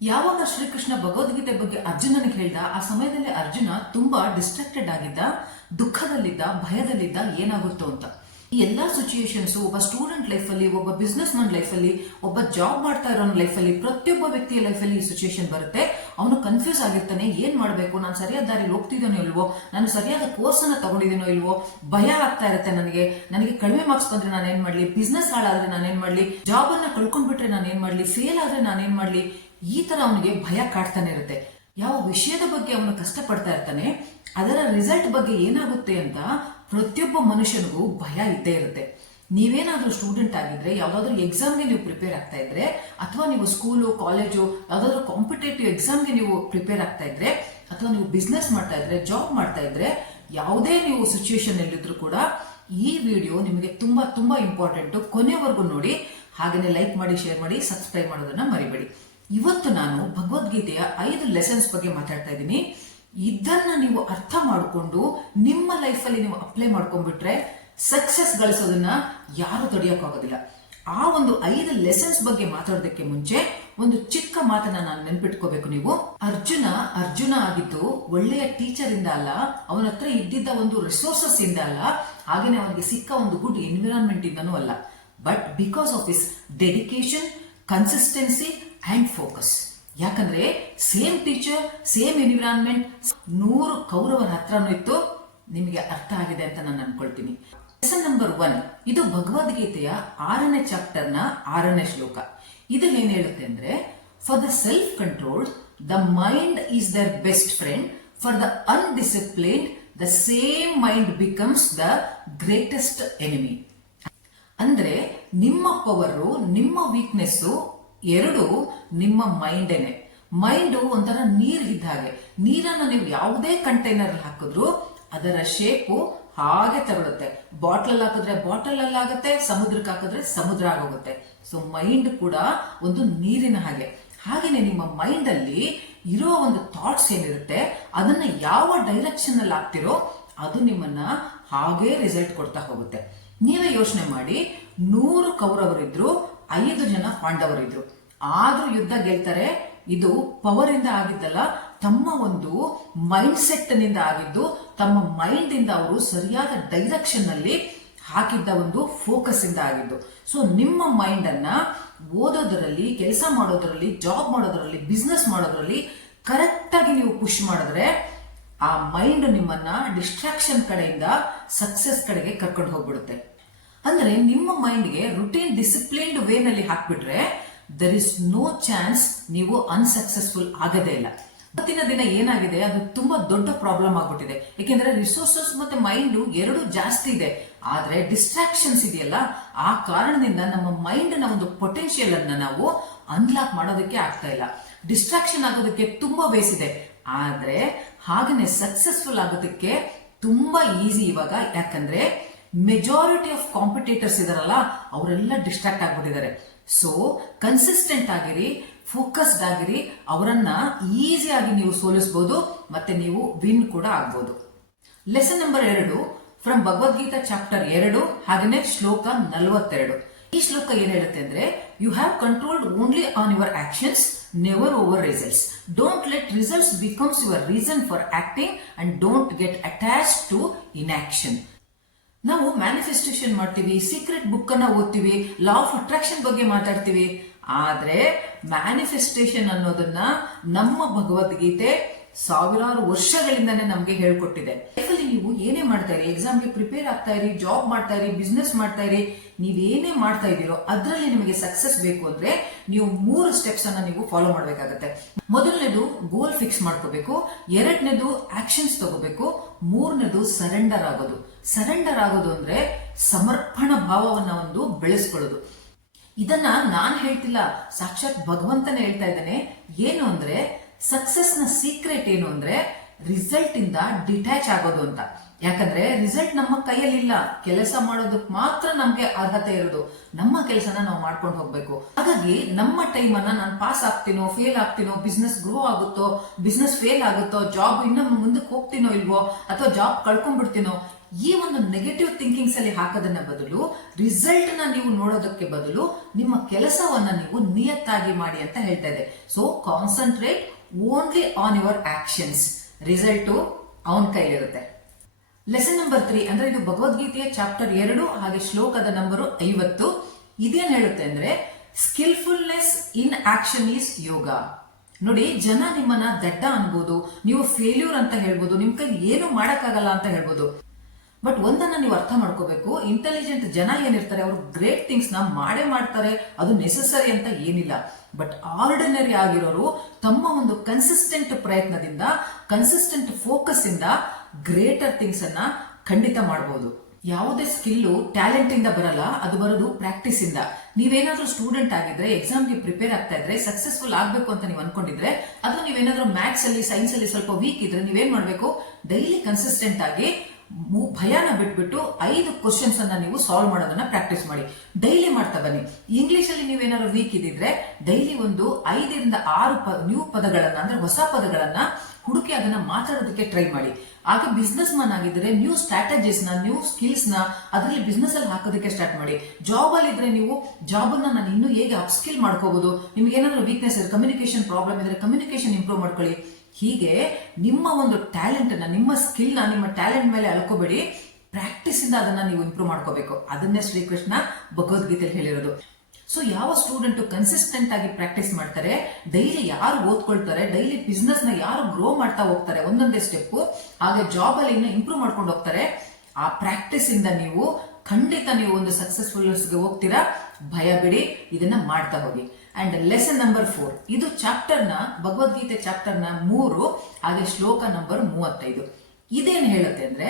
ಯಾವಾಗ ಶ್ರೀಕೃಷ್ಣ ಭಗವದ್ಗೀತೆ ಬಗ್ಗೆ ಅರ್ಜುನನಿಗೆ ಹೇಳ್ದ, ಆ ಸಮಯದಲ್ಲಿ ಅರ್ಜುನ ತುಂಬಾ ಡಿಸ್ಟ್ರಾಕ್ಟೆಡ್ ಆಗಿದ್ದ, ದುಃಖದಲ್ಲಿದ್ದ, ಭಯದಲ್ಲಿದ್ದ, ಏನಾಗುತ್ತೋ ಅಂತ. ಈ ಎಲ್ಲಾ ಸಿಚುಯೇಷನ್ಸ್ ಒಬ್ಬ ಸ್ಟೂಡೆಂಟ್ ಲೈಫಲ್ಲಿ, ಒಬ್ಬ ಬಿಸ್ನೆಸ್ ಮನ್ ಲೈಫಲ್ಲಿ, ಒಬ್ಬ ಜಾಬ್ ಮಾಡ್ತಾ ಇರೋ ಲೈಫಲ್ಲಿ, ಪ್ರತಿಯೊಬ್ಬ ವ್ಯಕ್ತಿಯ ಲೈಫಲ್ಲಿ ಈ ಸಿಚುಯೇಷನ್ ಬರುತ್ತೆ. ಅವನು ಕನ್ಫ್ಯೂಸ್ ಆಗಿರ್ತಾನೆ, ಏನ್ ಮಾಡ್ಬೇಕು, ನಾನು ಸರಿಯಾದ ದಾರಿಲಿ ಹೋಗ್ತಿದ್ದೇನೋ ಇಲ್ವೋ, ನಾನು ಸರಿಯಾದ ಕೋರ್ಸ್ ಅನ್ನ ತಗೊಂಡಿದ್ದೀನೋ ಇಲ್ವೋ, ಭಯ ಆಗ್ತಾ ಇರುತ್ತೆ ನನಗೆ ಕಡಿಮೆ ಮಾರ್ಕ್ಸ್ ಬಂದ್ರೆ ನಾನೇನ್ ಮಾಡ್ಲಿ, ಬಿಸ್ನೆಸ್ ಹಾಳಾದ್ರೆ ನಾನೇನ್ ಮಾಡ್ಲಿ, ಜಾಬ್ ಅನ್ನ ಕಳ್ಕೊಂಡ್ಬಿಟ್ರೆ ನಾನೇನ್ ಮಾಡ್ಲಿ, ಫೇಲ್ ಆದ್ರೆ ನಾನೇನ್ ಮಾಡ್ಲಿ, ಈ ತರ ಅವನಿಗೆ ಭಯ ಕಾಡ್ತಾನೆ ಇರುತ್ತೆ. ಯಾವ ವಿಷಯದ ಬಗ್ಗೆ ಅವನು ಕಷ್ಟಪಡ್ತಾ ಇರ್ತಾನೆ, ಅದರ ರಿಸಲ್ಟ್ ಬಗ್ಗೆ ಏನಾಗುತ್ತೆ ಅಂತ ಪ್ರತಿಯೊಬ್ಬ ಮನುಷ್ಯನಿಗೂ ಭಯ ಇದ್ದೇ ಇರುತ್ತೆ. ನೀವೇನಾದ್ರೂ ಸ್ಟೂಡೆಂಟ್ ಆಗಿದ್ರೆ, ಯಾವ್ದಾದ್ರು ಎಕ್ಸಾಮ್ಗೆ ನೀವು ಪ್ರಿಪೇರ್ ಆಗ್ತಾ ಇದ್ರೆ, ಅಥವಾ ನೀವು ಸ್ಕೂಲು, ಕಾಲೇಜು, ಯಾವ್ದಾದ್ರು ಕಾಂಪಿಟೇಟಿವ್ ಎಕ್ಸಾಮ್ಗೆ ನೀವು ಪ್ರಿಪೇರ್ ಆಗ್ತಾ ಇದ್ರೆ, ಅಥವಾ ನೀವು ಬಿಸ್ನೆಸ್ ಮಾಡ್ತಾ ಇದ್ರೆ, ಜಾಬ್ ಮಾಡ್ತಾ ಇದ್ರೆ, ಯಾವುದೇ ನೀವು ಸಿಚುಯೇಷನ್ ಎಲ್ಲಿದ್ರು ಕೂಡ ಈ ವಿಡಿಯೋ ನಿಮಗೆ ತುಂಬಾ ತುಂಬಾ ಇಂಪಾರ್ಟೆಂಟ್. ಕೊನೆವರೆಗೂ ನೋಡಿ, ಹಾಗೇನೆ ಲೈಕ್ ಮಾಡಿ, ಶೇರ್ ಮಾಡಿ, ಸಬ್ಸ್ಕ್ರೈಬ್ ಮಾಡೋದನ್ನ ಮರಿಬೇಡಿ. ಇವತ್ತು ನಾನು ಭಗವದ್ಗೀತೆಯ 5 ಲೆಸನ್ಸ್ ಬಗ್ಗೆ ಮಾತಾಡ್ತಾ ಇದ್ದೀನಿ. ಇದನ್ನ ನೀವು ಅರ್ಥ ಮಾಡಿಕೊಂಡು ನಿಮ್ಮ ಲೈಫಲ್ಲಿ ನೀವು ಅಪ್ಲೈ ಮಾಡ್ಕೊಂಡ್ಬಿಟ್ರೆ ಸಕ್ಸಸ್ ಗಳಿಸೋದನ್ನ ಯಾರು ತಡೆಯೋಕ್ಕಾಗೋದಿಲ್ಲ. ಆ ಒಂದು 5 ಲೆಸನ್ಸ್ ಬಗ್ಗೆ ಮಾತಾಡೋದಕ್ಕೆ ಮುಂಚೆ ಒಂದು ಚಿಕ್ಕ ಮಾತನ್ನ ನಾನು ನೆನ್ಪಿಟ್ಕೋಬೇಕು. ನೀವು ಅರ್ಜುನ ಆಗಿದ್ದು ಒಳ್ಳೆಯ ಟೀಚರ್ ಇಂದ ಅಲ್ಲ, ಅವನ ಹತ್ರ ಇದ್ದಿದ್ದ ಒಂದು ರಿಸೋರ್ಸಸ್ ಇಂದ ಅಲ್ಲ, ಹಾಗೇನೆ ಅವನಿಗೆ ಸಿಕ್ಕ ಒಂದು ಗುಡ್ ಎನ್ವಿರಾನ್ಮೆಂಟ್ ಇಂದನೂ ಅಲ್ಲ, but because of his dedication, consistency and focus. ಯಾಕಂದ್ರೆ ಸೇಮ್ ಟೀಚರ್, ಸೇಮ್ ಎನ್ವಿರಾನ್ಮೆಂಟ್ 100 ಕೌರವರ ಹತ್ರನೂ ಇತ್ತು. ನಿಮಗೆ ಅರ್ಥ ಆಗಿದೆ ಅಂತ ನಾನು ಅನ್ಕೊಳ್ತೀನಿ. ಲೆಸನ್ ನಂಬರ್ 1, ಇದು ಭಗವದ್ಗೀತೆಯ 6ನೇ ಚಾಪ್ಟರ್ನ 6ನೇ ಶ್ಲೋಕ. ಇದು ಏನ್ ಹೇಳುತ್ತೆ ಅಂದ್ರೆ, for the self control the mind is their best friend, for the undisciplined the same mind becomes the greatest enemy. ಅಂದ್ರೆ ನಿಮ್ಮ ಪವರು, ನಿಮ್ಮ ವೀಕ್ನೆಸ್ ಎರಡು ನಿಮ್ಮ ಮೈಂಡೇನೆ. ಮೈಂಡ್ ಒಂಥರ ನೀರ್ ಇದ್ದ ಹಾಗೆ. ನೀರನ್ನು ನೀವು ಯಾವುದೇ ಕಂಟೈನರ್ ಹಾಕಿದ್ರು ಅದರ ಶೇಪು ಹಾಗೆ ತಗೊಳುತ್ತೆ. ಬಾಟಲ್ ಹಾಕಿದ್ರೆ ಬಾಟಲ್ ಅಲ್ಲಿ ಆಗುತ್ತೆ, ಸಮುದ್ರಕ್ಕೆ ಹಾಕಿದ್ರೆ ಸಮುದ್ರ ಆಗೋಗುತ್ತೆ. ಸೊ ಮೈಂಡ್ ಕೂಡ ಒಂದು ನೀರಿನ ಹಾಗೆ. ಹಾಗೇನೆ ನಿಮ್ಮ ಮೈಂಡ್ ಅಲ್ಲಿ ಇರೋ ಒಂದು ಥಾಟ್ಸ್ ಏನಿರುತ್ತೆ, ಅದನ್ನ ಯಾವ ಡೈರೆಕ್ಷನ್ ಅಲ್ಲಿ ಹಾಕ್ತಿರೋ ಅದು ನಿಮ್ಮನ್ನ ಹಾಗೆ ರಿಸಲ್ಟ್ ಕೊಡ್ತಾ ಹೋಗುತ್ತೆ. ನೀವೇ ಯೋಚನೆ ಮಾಡಿ, 100 ಕೌರವರಿದ್ರು, 5 ಜನ ಪಾಂಡವರಿದ್ರು, ಆದ್ರೂ ಯುದ್ಧ ಗೆಲ್ತಾರೆ. ಇದು ಪವರ್ ಇಂದ ಆಗಿದ್ದಲ್ಲ, ತಮ್ಮ ಒಂದು ಮೈಂಡ್ ಸೆಟ್ ನಿಂದ ಆಗಿದ್ದು, ತಮ್ಮ ಮೈಂಡ್ ಇಂದ ಅವರು ಸರಿಯಾದ ಡೈರೆಕ್ಷನ್ ಅಲ್ಲಿ ಹಾಕಿದ್ದ ಒಂದು ಫೋಕಸ್ ಇಂದ ಆಗಿದ್ದು. ಸೊ ನಿಮ್ಮ ಮೈಂಡ್ ಅನ್ನ ಓದೋದ್ರಲ್ಲಿ, ಕೆಲಸ ಮಾಡೋದ್ರಲ್ಲಿ, ಜಾಬ್ ಮಾಡೋದ್ರಲ್ಲಿ, ಬಿಸ್ನೆಸ್ ಮಾಡೋದ್ರಲ್ಲಿ ಕರೆಕ್ಟ್ ಆಗಿ ನೀವು ಪುಷ್ ಮಾಡಿದ್ರೆ ಆ ಮೈಂಡ್ ನಿಮ್ಮನ್ನ ಡಿಸ್ಟ್ರಾಕ್ಷನ್ ಕಡೆಯಿಂದ ಸಕ್ಸಸ್ ಕಡೆಗೆ ಕರ್ಕೊಂಡು ಹೋಗ್ಬಿಡುತ್ತೆ. ಅಂದ್ರೆ ನಿಮ್ಮ ಮೈಂಡ್ಗೆ ರುಟೀನ್ ಡಿಸಿಪ್ಲಿನ್ಡ್ ವೇನಲ್ಲಿ ಹಾಕ್ಬಿಟ್ರೆ ದರ್ ಇಸ್ ನೋ ಚಾನ್ಸ್ ನೀವು ಅನ್ಸಕ್ಸಸ್ಫುಲ್ ಆಗದೇ ಇಲ್ಲ. ಇವತ್ತಿನ ದಿನ ಏನಾಗಿದೆ, ಅದು ತುಂಬಾ ದೊಡ್ಡ ಪ್ರಾಬ್ಲಮ್ ಆಗ್ಬಿಟ್ಟಿದೆ. ಯಾಕೆಂದ್ರೆ ರಿಸೋರ್ಸಸ್ ಮತ್ತೆ ಮೈಂಡ್ ಎರಡು ಜಾಸ್ತಿ ಇದೆ, ಆದ್ರೆ ಡಿಸ್ಟ್ರಾಕ್ಷನ್ಸ್ ಇದೆಯಲ್ಲ, ಆ ಕಾರಣದಿಂದ ನಮ್ಮ ಮೈಂಡ್ ನ ಒಂದು ಪೊಟೆನ್ಶಿಯಲ್ ಅನ್ನ ನಾವು ಅನ್ಲಾಕ್ ಮಾಡೋದಕ್ಕೆ ಆಗ್ತಾ ಇಲ್ಲ. ಡಿಸ್ಟ್ರಾಕ್ಷನ್ ಆಗೋದಕ್ಕೆ ತುಂಬಾ ಬೇಸ್ ಇದೆ, ಆದ್ರೆ ಹಾಗೇನೆ ಸಕ್ಸಸ್ಫುಲ್ ಆಗೋದಕ್ಕೆ ತುಂಬಾ ಈಸಿ ಇವಾಗ. ಯಾಕಂದ್ರೆ ಮೆಜಾರಿಟಿ ಆಫ್ ಕಾಂಪಿಟೇಟರ್ಸ್ ಇದಾರಲ್ಲ, ಅವರೆಲ್ಲ ಡಿಸ್ಟ್ರಾಕ್ಟ್ ಆಗ್ಬಿಟ್ಟಿದ್ದಾರೆ. ಸೊ ಕನ್ಸಿಸ್ಟೆಂಟ್ ಆಗಿರಿ, ಫೋಕಸ್ಡ್ ಆಗಿರಿ, ಅವರನ್ನ ಈಸಿಯಾಗಿ ನೀವು ಸೋಲಿಸಬಹುದು, ಮತ್ತೆ ನೀವು ವಿನ್ ಕೂಡ ಆಗ್ಬಹುದು. Lesson number 2 from Bhagavad Gita chapter 2, ಹಾಗೇನೆ ಶ್ಲೋಕ 42. ಈ ಶ್ಲೋಕ ಏನ್ ಹೇಳುತ್ತೆ ಅಂದ್ರೆ, you have controlled only on your actions, never over results. Don't let results becomes your reason for acting and don't get attached to inaction. ನಾವು ಮ್ಯಾನಿಫೆಸ್ಟೇಷನ್ ಮಾಡ್ತೀವಿ, ಸೀಕ್ರೆಟ್ ಬುಕ್ ಅನ್ನ ಓದ್ತೀವಿ, ಲಾ ಆಫ್ ಅಟ್ರಾಕ್ಷನ್ ಬಗ್ಗೆ ಮಾತಾಡ್ತೀವಿ, ಆದ್ರೆ ಮ್ಯಾನಿಫೆಸ್ಟೇಷನ್ ಅನ್ನೋದನ್ನ ನಮ್ಮ ಭಗವದ್ಗೀತೆ ಸಾವಿರಾರು ವರ್ಷಗಳಿಂದಾನೇ ನಮ್ಗೆ ಹೇಳ್ಕೊಟ್ಟಿದೆ. ಲೈಫಲ್ಲಿ ನೀವು ಏನೇ ಮಾಡ್ತಾ ಇರಿ, ಎಕ್ಸಾಮ್ಗೆ ಪ್ರಿಪೇರ್ ಆಗ್ತಾ ಇರಿ, ಜಾಬ್ ಮಾಡ್ತಾ ಇರಿ, ಬಿಸ್ನೆಸ್ ಮಾಡ್ತಾ ಇರಿ, ನೀವೇನೇ ಮಾಡ್ತಾ ಇದೀರೋ ಅದರಲ್ಲಿ ನಿಮಗೆ ಸಕ್ಸಸ್ ಬೇಕು ಅಂದ್ರೆ ನೀವು 3 ಸ್ಟೆಪ್ಸ್ ಅನ್ನ ನೀವು ಫಾಲೋ ಮಾಡ್ಬೇಕಾಗತ್ತೆ. ಮೊದಲನೇದು ಗೋಲ್ ಫಿಕ್ಸ್ ಮಾಡ್ಕೋಬೇಕು, 2ನೇದು ಆಕ್ಷನ್ಸ್ ತಗೋಬೇಕು, 3ನೇದು ಸರೆಂಡರ್ ಆಗೋದು. ಸರೆಂಡರ್ ಆಗೋದು ಅಂದ್ರೆ ಸಮರ್ಪಣಾ ಭಾವವನ್ನ ಒಂದು ಬೆಳೆಸ್ಕೊಳ್ಳೋದು. ಇದನ್ನ ನಾನ್ ಹೇಳ್ತಿಲ್ಲ, ಸಾಕ್ಷಾತ್ ಭಗವಂತನೇ ಹೇಳ್ತಾ ಇದ್ದಾನೆ. ಏನು ಅಂದ್ರೆ ಸಕ್ಸಸ್ ನ ಸೀಕ್ರೆಟ್ ಏನು ಅಂದ್ರೆ ರಿಸಲ್ಟ್ ಇಂದ ಡಿಟ್ಯಾಚ್ ಆಗೋದು ಅಂತ. ಯಾಕಂದ್ರೆ ರಿಸಲ್ಟ್ ನಮ್ಮ ಕೈಯಲ್ಲಿಲ್ಲ, ಕೆಲಸ ಮಾಡೋದಕ್ಕೆ ಮಾತ್ರ ನಮ್ಗೆ ಅರ್ಹತೆ ಇರೋದು. ನಮ್ಮ ಕೆಲಸನ ನಾವು ಮಾಡ್ಕೊಂಡು ಹೋಗ್ಬೇಕು. ಹಾಗಾಗಿ ನಮ್ಮ ಟೈಮ್ ಅನ್ನ ನಾನು ಪಾಸ್ ಆಗ್ತೀನೋ, ಫೇಲ್ ಆಗ್ತೀನೋ, ಬಿಸ್ನೆಸ್ ಗ್ರೋ ಆಗುತ್ತೋ, ಬಿಸ್ನೆಸ್ ಫೇಲ್ ಆಗುತ್ತೋ, ಜಾಬ್ ಇನ್ನೂ ಮುಂದಕ್ಕೆ ಹೋಗ್ತೀನೋ ಇಲ್ವೋ, ಅಥವಾ ಜಾಬ್ ಕಳ್ಕೊಂಡ್ಬಿಡ್ತೀನೋ, ಈ ಒಂದು ನೆಗೆಟಿವ್ ಥಿಂಕಿಂಗ್ಸ್ ಅಲ್ಲಿ ಹಾಕೋದನ್ನ ಬದಲು ರಿಸಲ್ಟ್ ನ ನೀವು ನೋಡೋದಕ್ಕೆ ಬದಲು ನಿಮ್ಮ ಕೆಲಸವನ್ನ ನೀವು ನಿಯತ್ತಾಗಿ ಮಾಡಿ ಅಂತ ಹೇಳ್ತಾ ಇದೆ. So concentrate only on your actions, result ಅವನ ಕೈಲಿರುತ್ತೆ. ಲೆಸನ್ ನಂಬರ್ 3 ಅಂದ್ರೆ ಇದು ಭಗವದ್ಗೀತೆಯ ಚಾಪ್ಟರ್ 2 ಹಾಗೆ ಶ್ಲೋಕದ ನಂಬರು 50. ಇದೇನ್ ಹೇಳುತ್ತೆ ಅಂದ್ರೆ ಸ್ಕಿಲ್ಫುಲ್ನೆಸ್ ಇನ್ ಆಕ್ಷನ್ ಈಸ್ ಯೋಗ. ನೋಡಿ, ಜನ ನಿಮ್ಮನ್ನ ದಡ್ಡ ಅನ್ಬೋದು, ನೀವು ಫೇಲ್ಯೂರ್ ಅಂತ ಹೇಳ್ಬೋದು, ನಿಮ್ ಕೈ ಏನು ಮಾಡಕ್ಕಾಗಲ್ಲ ಅಂತ ಹೇಳ್ಬೋದು. ಬಟ್ ಒಂದನ್ನ ನೀವು ಅರ್ಥ ಮಾಡ್ಕೋಬೇಕು, ಇಂಟೆಲಿಜೆಂಟ್ ಜನ ಏನಿರ್ತಾರೆ ಅವರು ಗ್ರೇಟ್ ಥಿಂಗ್ಸ್ ನ ಮಾಡೇ ಮಾಡ್ತಾರೆ, ಅದು ನೆಸೆಸರಿ ಅಂತ ಏನಿಲ್ಲ. ಬಟ್ ಆರ್ಡಿನರಿ ಆಗಿರೋರು ತಮ್ಮ ಒಂದು ಕನ್ಸಿಸ್ಟೆಂಟ್ ಪ್ರಯತ್ನದಿಂದ, ಕನ್ಸಿಸ್ಟೆಂಟ್ ಫೋಕಸ್ ಇಂದ ಗ್ರೇಟರ್ ಥಿಂಗ್ಸ್ ಅನ್ನ ಖಂಡಿತ ಮಾಡಬಹುದು. ಯಾವುದೇ ಸ್ಕಿಲ್ಲು ಟ್ಯಾಲೆಂಟ್ ಇಂದ ಬರಲ್ಲ, ಅದು ಬರೋದು ಪ್ರಾಕ್ಟೀಸ್ ಇಂದ. ನೀವೇನಾದ್ರೂ ಸ್ಟೂಡೆಂಟ್ ಆಗಿದ್ರೆ, ಎಕ್ಸಾಮ್ಗೆ ಪ್ರಿಪೇರ್ ಆಗ್ತಾ ಇದ್ರೆ, ಸಕ್ಸಸ್ಫುಲ್ ಆಗ್ಬೇಕು ಅಂತ ನೀವು ಅನ್ಕೊಂಡಿದ್ರೆ, ಅಥವಾ ನೀವೇನಾದ್ರೂ ಮ್ಯಾಥ್ಸ್ ಅಲ್ಲಿ ಸೈನ್ಸ್ ಅಲ್ಲಿ ಸ್ವಲ್ಪ ವೀಕ್ ಇದ್ರೆ ನೀವೇನ್ ಮಾಡ್ಬೇಕು, ಡೈಲಿ ಕನ್ಸಿಸ್ಟೆಂಟ್ ಆಗಿ ಭಯನ ಬಿಟ್ಬಿಟ್ಟು 5 ಕ್ವಶನ್ಸ್ ಅನ್ನ ನೀವು ಸಾಲ್ವ್ ಮಾಡೋದನ್ನ ಪ್ರಾಕ್ಟೀಸ್ ಮಾಡಿ, ಡೈಲಿ ಮಾಡ್ತಾ ಬನ್ನಿ. ಇಂಗ್ಲಿಷ್ ಅಲ್ಲಿ ನೀವೇನಾದ್ರು ವೀಕ್ ಇದ್ದಿದ್ರೆ ಡೈಲಿ ಒಂದು 5 ರಿಂದ 6 ನ್ಯೂ ಪದಗಳನ್ನ, ಅಂದ್ರೆ ಹೊಸ ಪದಗಳನ್ನ ಹುಡುಕಿ ಅದನ್ನ ಮಾತಾಡೋದಕ್ಕೆ ಟ್ರೈ ಮಾಡಿ. ಆಗ ಬಿಸ್ನೆಸ್ ಮನ್ ಆಗಿದ್ರೆ ನ್ಯೂ ಸ್ಟ್ರಾಟಜೀಸ್ ನ, ನ್ಯೂ ಸ್ಕಿಲ್ಸ್ ನ ಅದರಲ್ಲಿ ಬಿಸ್ನೆಸ್ ಅಲ್ಲಿ ಹಾಕೋದಕ್ಕೆ ಸ್ಟಾರ್ಟ್ ಮಾಡಿ. ಜಾಬ್ ಅಲ್ಲಿ ಇದ್ರೆ ನೀವು ಜಾಬ್ ಅನ್ನ ನಾನು ಇನ್ನೂ ಹೇಗೆ ಅಪ್ ಸ್ಕಿಲ್ ಮಾಡ್ಕೋಬಹುದು, ನಿಮ್ಗೆ ಏನಾದ್ರು ವೀಕ್ನೆಸ್ ಇದ್ರೆ, ಕಮ್ಯುನಿಕೇಶನ್ ಪ್ರಾಬ್ಲಮ್ ಇದ್ರೆ ಕಮ್ಯುನಿಕೇಶನ್ ಇಂಪ್ರೂವ್ ಮಾಡ್ಕೊಳ್ಳಿ. ಹೀಗೆ ನಿಮ್ಮ ಒಂದು ಟ್ಯಾಲೆಂಟ್ ಅನ್ನ, ನಿಮ್ಮ ಸ್ಕಿಲ್ ನ ನಿಮ್ಮ ಟ್ಯಾಲೆಂಟ್ ಮೇಲೆ ಅಳ್ಕೋಬೇಡಿ, ಪ್ರಾಕ್ಟೀಸ್ ಇಂದ ಅದನ್ನ ನೀವು ಇಂಪ್ರೂವ್ ಮಾಡ್ಕೋಬೇಕು. ಅದನ್ನೇ ಶ್ರೀಕೃಷ್ಣ ಭಗವದ್ಗೀತೆಯಲ್ಲಿ ಹೇಳಿರೋದು. ಸೊ ಯಾವ ಸ್ಟೂಡೆಂಟ್ ಕನ್ಸಿಸ್ಟೆಂಟ್ ಆಗಿ ಪ್ರಾಕ್ಟೀಸ್ ಮಾಡ್ತಾರೆ, ಡೈಲಿ ಯಾರು ಓದ್ಕೊಳ್ತಾರೆ, ಡೈಲಿ ಬಿಸ್ನೆಸ್ ನ ಯಾರು ಗ್ರೋ ಮಾಡ್ತಾ ಹೋಗ್ತಾರೆ ಒಂದೊಂದೇ ಸ್ಟೆಪ್, ಹಾಗೆ ಜಾಬ್ ಅಲ್ಲಿ ಇನ್ನ ಇಂಪ್ರೂವ್ ಮಾಡ್ಕೊಂಡು ಹೋಗ್ತಾರೆ, ಆ ಪ್ರಾಕ್ಟೀಸ್ ಇಂದ ನೀವು ಖಂಡಿತ ನೀವು ಒಂದು ಸಕ್ಸಸ್ಫುಲ್ಗೆ ಹೋಗ್ತೀರಾ. ಭಯ ಬಿಡಿ, ಇದನ್ನ ಮಾಡ್ತಾ ಹೋಗಿ. ಅಂಡ್ ಲೆಸನ್ ನಂಬರ್ 4 ಇದು ಚಾಪ್ಟರ್ ನ, ಭಗವದ್ಗೀತೆ ಚಾಪ್ಟರ್ ನ 3 ಹಾಗೆ ಶ್ಲೋಕ ನಂಬರ್ 35. ಇದೇನ್ ಹೇಳುತ್ತೆ ಅಂದ್ರೆ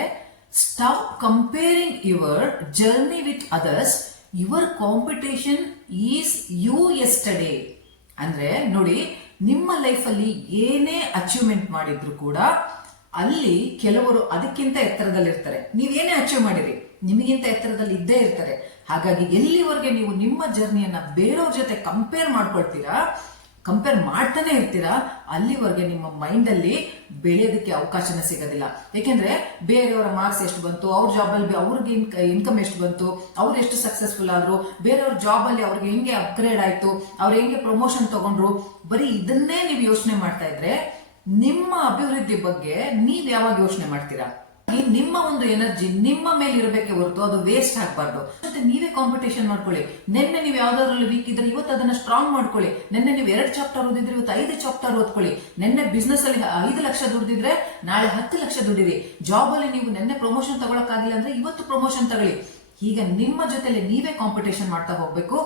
stop comparing your journey with others, your competition is you yesterday. ಅಂದ್ರೆ ನೋಡಿ, ನಿಮ್ಮ ಲೈಫ್ ಅಲ್ಲಿ ಏನೇ ಅಚೀವ್ಮೆಂಟ್ ಮಾಡಿದ್ರು ಕೂಡ ಅಲ್ಲಿ ಕೆಲವರು ಅದಕ್ಕಿಂತ ಎತ್ತರದಲ್ಲಿರ್ತಾರೆ. ನೀವೇನೇ ಅಚೀವ್ ಮಾಡಿರಿ ನಿಮಗಿಂತ ಎತ್ತರದಲ್ಲಿ ಇದ್ದೇ ಇರ್ತಾರೆ. ಹಾಗಾಗಿ ಎಲ್ಲಿವರೆಗೆ ನೀವು ನಿಮ್ಮ ಜರ್ನಿಯನ್ನ ಬೇರೆಯವ್ರ ಜೊತೆ ಕಂಪೇರ್ ಮಾಡ್ಕೊಳ್ತೀರಾ, ಕಂಪೇರ್ ಮಾಡ್ತಾನೆ ಇರ್ತೀರಾ, ಅಲ್ಲಿವರೆಗೆ ನಿಮ್ಮ ಮೈಂಡ್ ಅಲ್ಲಿ ಬೆಳೆಯೋದಕ್ಕೆ ಅವಕಾಶನ ಸಿಗೋದಿಲ್ಲ. ಯಾಕೆಂದ್ರೆ ಬೇರೆಯವರ ಮಾರ್ಕ್ಸ್ ಎಷ್ಟು ಬಂತು, ಅವ್ರ ಜಾಬ್ ಅಲ್ಲಿ ಅವ್ರಿಗೆ ಇನ್ಕಮ್ ಎಷ್ಟು ಬಂತು, ಅವ್ರು ಎಷ್ಟು ಸಕ್ಸಸ್ಫುಲ್ ಆದ್ರು, ಬೇರೆಯವ್ರ ಜಾಬ್ ಅಲ್ಲಿ ಅವ್ರಿಗೆ ಹೆಂಗೆ ಅಪ್ಗ್ರೇಡ್ ಆಯ್ತು, ಅವ್ರು ಹೆಂಗೆ ಪ್ರಮೋಷನ್ ತಗೊಂಡ್ರು, ಬರೀ ಇದನ್ನೇ ನೀವು ಯೋಚನೆ ಮಾಡ್ತಾ ಇದ್ರೆ ನಿಮ್ಮ ಅಭಿವೃದ್ಧಿ ಬಗ್ಗೆ ನೀವ್ ಯಾವಾಗ ಯೋಚನೆ ಮಾಡ್ತೀರಾ? ನಿಮ್ಮ ಒಂದು ಎನರ್ಜಿ ನಿಮ್ಮ ಮೇಲೆ ಇರಬೇಕೆ ಹೊರತು ಅದು ವೇಸ್ಟ್ ಆಗಬಾರ್ದು. ಮತ್ತೆ ನೀವೇ ಕಾಂಪಿಟೇಷನ್ ಮಾಡ್ಕೊಳ್ಳಿ. ನಿನ್ನೆ ನೀವು ಯಾವ್ದಾದ್ರಲ್ಲಿ ವೀಕ್ ಇದ್ರೆ ಇವತ್ತು ಅದನ್ನ ಸ್ಟ್ರಾಂಗ್ ಮಾಡ್ಕೊಳ್ಳಿ. ನಿನ್ನೆ ನೀವು 2 ಚಾಪ್ಟರ್ ಓದಿದ್ರೆ ಇವತ್ತು 5 ಚಾಪ್ಟರ್ ಓದ್ಕೊಳ್ಳಿ. ನಿನ್ನೆ ಬಿಸ್ನೆಸ್ ಅಲ್ಲಿ 5 ಲಕ್ಷ ದುಡ್ದಿದ್ರೆ ನಾಳೆ 10 ಲಕ್ಷ ದುಡಿರಿ. ಜಾಬ್ ಅಲ್ಲಿ ನೀವು ನಿನ್ನೆ ಪ್ರಮೋಷನ್ ತಗೊಳಕ್ಕಾಗಿಲ್ಲ ಅಂದ್ರೆ ಇವತ್ತು ಪ್ರಮೋಷನ್ ತಗೊಳ್ಳಿ. ಈಗ ನಿಮ್ಮ ಜೊತೆಲಿ ನೀವೇ ಕಾಂಪಿಟೇಷನ್ ಮಾಡ್ತಾ ಹೋಗ್ಬೇಕು.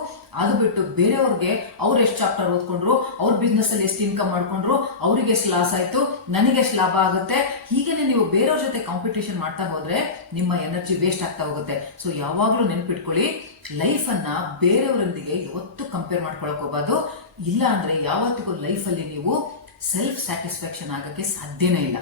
ಅದು ಬಿಟ್ಟು ಬೇರೆಯವ್ರಿಗೆ ಅವ್ರು ಎಷ್ಟು ಚಾಪ್ಟರ್ ಓದ್ಕೊಂಡ್ರು, ಅವ್ರ ಬಿಸ್ನೆಸ್ ಅಲ್ಲಿ ಎಷ್ಟು ಇನ್ಕಮ್ ಮಾಡ್ಕೊಂಡ್ರು, ಅವ್ರಿಗೆ ಎಷ್ಟು ಲಾಸ್ ಆಯ್ತು, ನನಗೆ ಎಷ್ಟು ಲಾಭ ಆಗುತ್ತೆ, ಹೀಗೇನೆ ನೀವು ಬೇರೆಯವ್ರ ಜೊತೆ ಕಾಂಪಿಟೇಷನ್ ಮಾಡ್ತಾ ಹೋದ್ರೆ ನಿಮ್ಮ ಎನರ್ಜಿ ವೇಸ್ಟ್ ಆಗ್ತಾ ಹೋಗುತ್ತೆ. ಸೊ ಯಾವಾಗ್ಲೂ ನೆನ್ಪಿಟ್ಕೊಳ್ಳಿ, ಲೈಫ್ ಅನ್ನ ಬೇರೆಯವರೊಂದಿಗೆ ಯಾವತ್ತೂ ಕಂಪೇರ್ ಮಾಡ್ಕೊಳಕ್ ಹೋಗ್ಬಾರ್ದು. ಇಲ್ಲ ಅಂದ್ರೆ ಯಾವತ್ತಿಗೂ ಲೈಫ್ ಅಲ್ಲಿ ನೀವು ಸೆಲ್ಫ್ ಸ್ಯಾಟಿಸ್ಫ್ಯಾಕ್ಷನ್ ಆಗಕ್ಕೆ ಸಾಧ್ಯನೇ ಇಲ್ಲ.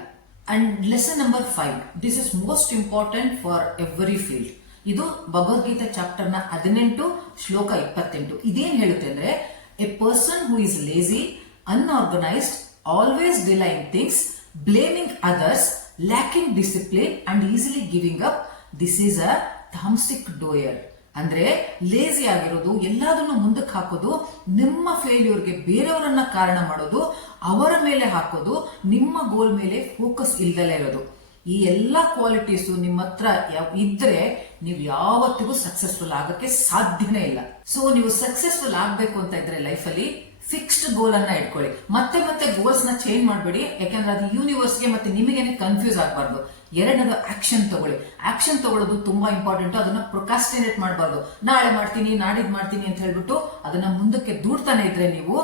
And lesson number 5 this is most important for every field. ಇದು ಭಗವದ್ಗೀತೆ ಚಾಪ್ಟರ್ ನ 18 ಶ್ಲೋಕ 28. ಇದೇನ್ ಹೇಳುತ್ತೆ ಅಂದ್ರೆ a person who is lazy, unorganised, always delaying things, blaming others, lacking discipline and easily giving up, this is a ತಾಮಸಿಕ್ doer. ಅಂದ್ರೆ lazy ಆಗಿರೋದು, ಎಲ್ಲದನ್ನು ಮುಂದಕ್ಕೆ ಹಾಕೋದು, ನಿಮ್ಮ ಫೇಲ್ಯೂರ್ಗೆ ಬೇರೆಯವರನ್ನ ಕಾರಣ ಮಾಡೋದು, ಅವರ ಮೇಲೆ ಹಾಕೋದು, ನಿಮ್ಮ ಗೋಲ್ ಮೇಲೆ ಫೋಕಸ್ ಇಲ್ದಲೇ ಇರೋದು. ಈ ಎಲ್ಲಾ ಕ್ವಾಲಿಟೀಸ್ ನಿಮ್ಮ ಹತ್ರ ಇದ್ರೆ ನೀವು ಯಾವತ್ತಿಗೂ ಸಕ್ಸಸ್ಫುಲ್ ಆಗಕ್ಕೆ ಸಾಧ್ಯನೇ ಇಲ್ಲ. ಸೊ ನೀವು ಸಕ್ಸಸ್ಫುಲ್ ಆಗ್ಬೇಕು ಅಂತ ಇದ್ರೆ ಲೈಫ್ ಅಲ್ಲಿ ಫಿಕ್ಸ್ಡ್ ಗೋಲ್ ಅನ್ನ ಇಟ್ಕೊಳ್ಳಿ. ಮತ್ತೆ ಮತ್ತೆ ಗೋಲ್ಸ್ ನ ಚೇಂಜ್ ಮಾಡಬೇಡಿ, ಯಾಕಂದ್ರೆ ಅದು ಯೂನಿವರ್ಸ್ಗೆ ಮತ್ತೆ ನಿಮಗೇನೆ ಕನ್ಫ್ಯೂಸ್ ಆಗಬಾರ್ದು. ಎರಡನೇದು ಆಕ್ಷನ್ ತಗೊಳ್ಳಿ. ಆಕ್ಷನ್ ತಗೊಳ್ಳೋದು ತುಂಬಾ ಇಂಪಾರ್ಟೆಂಟ್. ಅದನ್ನ ಪ್ರೊಕಾಸ್ಟಿನೇಟ್ ಮಾಡಬಾರ್ದು. ನಾಳೆ ಮಾಡ್ತೀನಿ, ನಾಡಿದ್ ಮಾಡ್ತೀನಿ ಅಂತ ಹೇಳ್ಬಿಟ್ಟು ಅದನ್ನ ಮುಂದಕ್ಕೆ ದೂಡ್ತಾನೆ ಇದ್ರೆ ನೀವು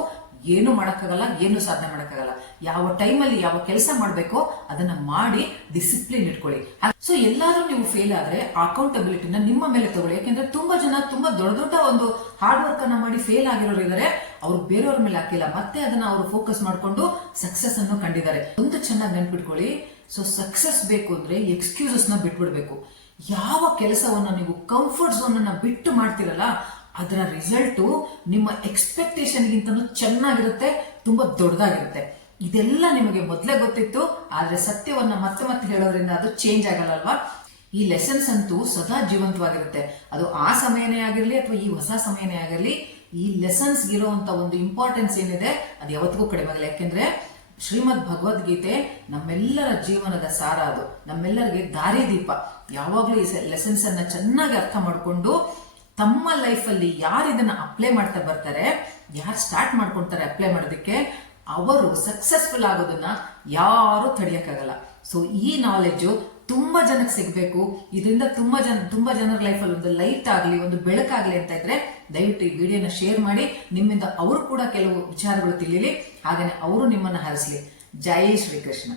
ಏನು ಮಾಡಕ್ಕಾಗಲ್ಲ, ಏನು ಸಾಧನೆ ಮಾಡಕ್ಕಾಗಲ್ಲ. ಯಾವ ಟೈಮಲ್ಲಿ ಯಾವ ಕೆಲಸ ಮಾಡ್ಬೇಕೋ ಅದನ್ನ ಮಾಡಿ ಡಿಸಿಪ್ಲಿನ್ ಇಟ್ಕೊಳ್ಳಿ. ಸೊ ಎಲ್ಲಾದ್ರೂ ನೀವು ಫೇಲ್ ಆದ್ರೆ ಅಕೌಂಟಬಿಲಿಟಿನ ನಿಮ್ಮ ಮೇಲೆ ತಗೊಳ್ಳಿ. ಯಾಕೆಂದ್ರೆ ತುಂಬಾ ಜನ ತುಂಬಾ ದೊಡ್ಡ ದೊಡ್ಡ ಒಂದು ಹಾರ್ಡ್ ವರ್ಕ್ ಅನ್ನ ಮಾಡಿ ಫೇಲ್ ಆಗಿರೋರು ಇದಾರೆ, ಅವ್ರು ಬೇರೆಯವ್ರ ಮೇಲೆ ಹಾಕಿಲ್ಲ, ಮತ್ತೆ ಅದನ್ನ ಅವರು ಫೋಕಸ್ ಮಾಡ್ಕೊಂಡು ಸಕ್ಸಸ್ ಅನ್ನು ಕಂಡಿದ್ದಾರೆ. ಒಂದು ಚೆನ್ನಾಗಿ ನೆನ್ಪಿಟ್ಕೊಳ್ಳಿ, ಸೊ ಸಕ್ಸಸ್ ಬೇಕು ಅಂದ್ರೆ ಎಕ್ಸ್ಕ್ಯೂಸಸ್ ನ ಬಿಟ್ಬಿಡ್ಬೇಕು. ಯಾವ ಕೆಲಸವನ್ನ ನೀವು ಕಂಫರ್ಟ್ ಝೋನ್ ಅನ್ನ ಬಿಟ್ಟು ಮಾಡ್ತಿರಲ್ಲ ಅದರ ರಿಸಲ್ಟ್ ನಿಮ್ಮ ಎಕ್ಸ್ಪೆಕ್ಟೇಷನ್ ಗಿಂತನೂ ಚೆನ್ನಾಗಿರುತ್ತೆ, ತುಂಬಾ ದೊಡ್ಡದಾಗಿರುತ್ತೆ. ಇದೆಲ್ಲ ನಿಮಗೆ ಮೊದಲೇ ಗೊತ್ತಿತ್ತು, ಆದ್ರೆ ಸತ್ಯವನ್ನ ಮತ್ತೆ ಮತ್ತೆ ಹೇಳೋದ್ರಿಂದ ಅದು ಚೇಂಜ್ ಆಗಲ್ಲ ಅಲ್ವಾ? ಈ ಲೆಸನ್ಸ್ ಅಂತೂ ಸದಾ ಜೀವಂತವಾಗಿರುತ್ತೆ. ಅದು ಆ ಸಮಯನೇ ಆಗಿರಲಿ ಅಥವಾ ಈ ಹೊಸ ಸಮಯನೇ ಆಗಿರಲಿ, ಈ ಲೆಸನ್ಸ್ ಇರುವಂತ ಒಂದು ಇಂಪಾರ್ಟೆನ್ಸ್ ಏನಿದೆ ಅದು ಯಾವತ್ತಿಗೂ ಕಡಿಮೆ ಆಗಲ್ಲ. ಯಾಕೆಂದ್ರೆ ಶ್ರೀಮದ್ ಭಗವದ್ಗೀತೆ ನಮ್ಮೆಲ್ಲರ ಜೀವನದ ಸಾರ, ಅದು ನಮ್ಮೆಲ್ಲರಿಗೆ ದಾರಿದೀಪ. ಯಾವಾಗ್ಲೂ ಈ ಲೆಸನ್ಸ್ ಅನ್ನ ಚೆನ್ನಾಗಿ ಅರ್ಥ ಮಾಡಿಕೊಂಡು ತಮ್ಮ ಲೈಫಲ್ಲಿ ಯಾರು ಇದನ್ನ ಅಪ್ಲೈ ಮಾಡ್ತಾ ಬರ್ತಾರೆ, ಯಾರು ಸ್ಟಾರ್ಟ್ ಮಾಡ್ಕೊಳ್ತಾರೆ ಅಪ್ಲೈ ಮಾಡೋದಕ್ಕೆ, ಅವರು ಸಕ್ಸಸ್ಫುಲ್ ಆಗೋದನ್ನ ಯಾರು ತಡೆಯಕ್ಕಾಗಲ್ಲ. ಸೊ ಈ ನಾಲೆಡ್ಜು ತುಂಬಾ ಜನಕ್ಕೆ ಸಿಗ್ಬೇಕು. ಇದರಿಂದ ತುಂಬಾ ಜನರ ಲೈಫಲ್ಲಿ ಒಂದು ಲೈಟ್ ಆಗ್ಲಿ, ಒಂದು ಬೆಳಕಾಗ್ಲಿ ಅಂತ ಇದ್ರೆ ದಯವಿಟ್ಟು ಈ ವಿಡಿಯೋನ ಶೇರ್ ಮಾಡಿ. ನಿಮ್ಮಿಂದ ಅವರು ಕೂಡ ಕೆಲವು ವಿಚಾರಗಳು ತಿಳಿಯಲಿ, ಹಾಗೇನೆ ಅವರು ನಿಮ್ಮನ್ನ ಹರಿಸ್ಲಿ. ಜೈ ಶ್ರೀಕೃಷ್ಣ.